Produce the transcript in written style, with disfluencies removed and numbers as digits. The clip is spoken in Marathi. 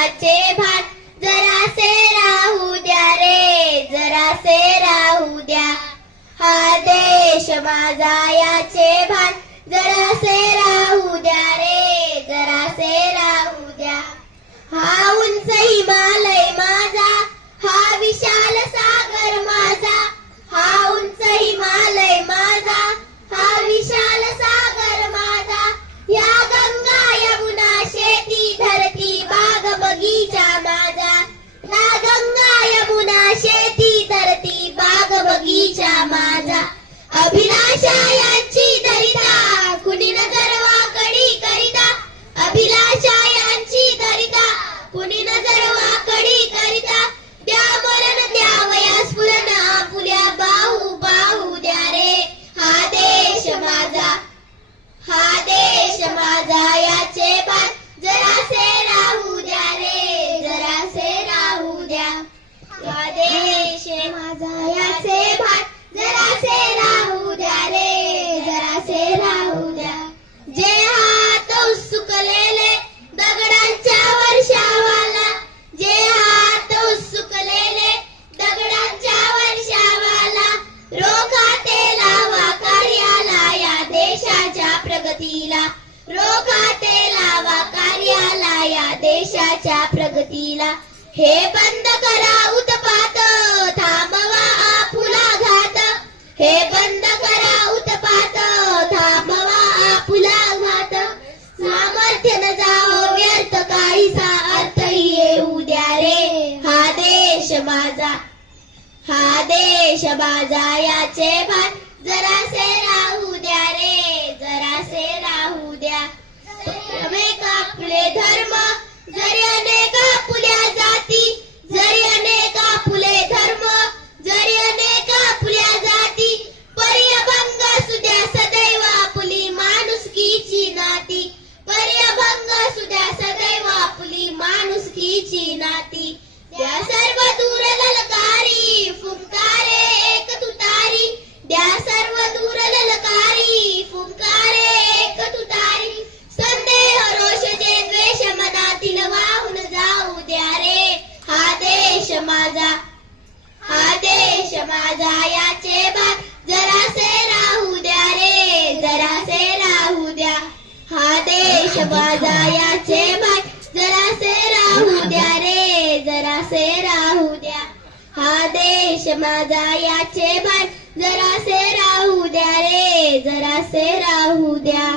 याचे भान जरासे राहू द्या रे, जरासे राहू द्या. हा देश माझा याचे भान जरासे राहू द्या रे, जरासे राहू द्या. हा उंच हिमालय माझा, हा विशाल सागर माझा, हा उंच हिमालय माझा, हा विशाल सागर माझा. या गंगा यमुना शेती धरती बाग बगीचा माझा, या गंगा यमुना शेती धरती बाग बगीचा माझा. अभिलाषा यांची दरिता कुणी नजर वाकडी करिता, अभिलाषा यांची दरिता कुणी नजर वाकडी करिता. द्या मरण द्यावया स्फुरण आपुल्या बाहू बाहू द्या रे. हा देश माझा, हा देश माझा याचे भान जरासे राहू द्या रे, जरासे राहू द्या. हा देश माझा याचे भान जरासे राहू द्या रे, जरासे राहू द्या. जे हात सुकलेले दगडांच्या वर्षावाला, जे हात सुकलेले दगडांच्या वर्षावाला. रोखाते लावा कार्याला या देशाच्या प्रगतीला, रोखाते लावा कार्याला या देशाच्या प्रगतीला. हे बंद करा उत्पात, थांबवा आपुला घात. हे बंद करा उत्पात, थांबवा आपुला घात. सामर्थ्य न जाओ व्यर्थ काहीसा अर्थही येऊ द्या रे. हा देश माझा, हा देश माझा याचे भान जरासे राहू द्या रे, जरासे राहू द्या. अनेक आपले धर्म जरी अनेक आपुल्या जाती, जरी अनेक आपुले धर्म जरी अनेक आपुल्या जाती. पर्यभंग सुद्या सदैव आपुली माणुसकीची नाती, पर्यभंग सुद्या सदैव आपुली माणुसकीची नाती. द्या सर्व दूर ललकारी फुंकारे एक तुतारी, द्या सर्व दूर ललकारी फुंकारे एक तुतारी. संदेह रोष जे द्वेष मनातील वाहून जाऊ द्या रे. हा देश माझा, हा देश माझा याचे भान जरासे राहू द्या रे, जरासे राहू द्या. हा देश माझा याचे भान जरासे राहू द्या रे, जरासे राहू द्या. हा देश माझा याचे भान जरासे राहू द्या रे, जरासे राहू द्या.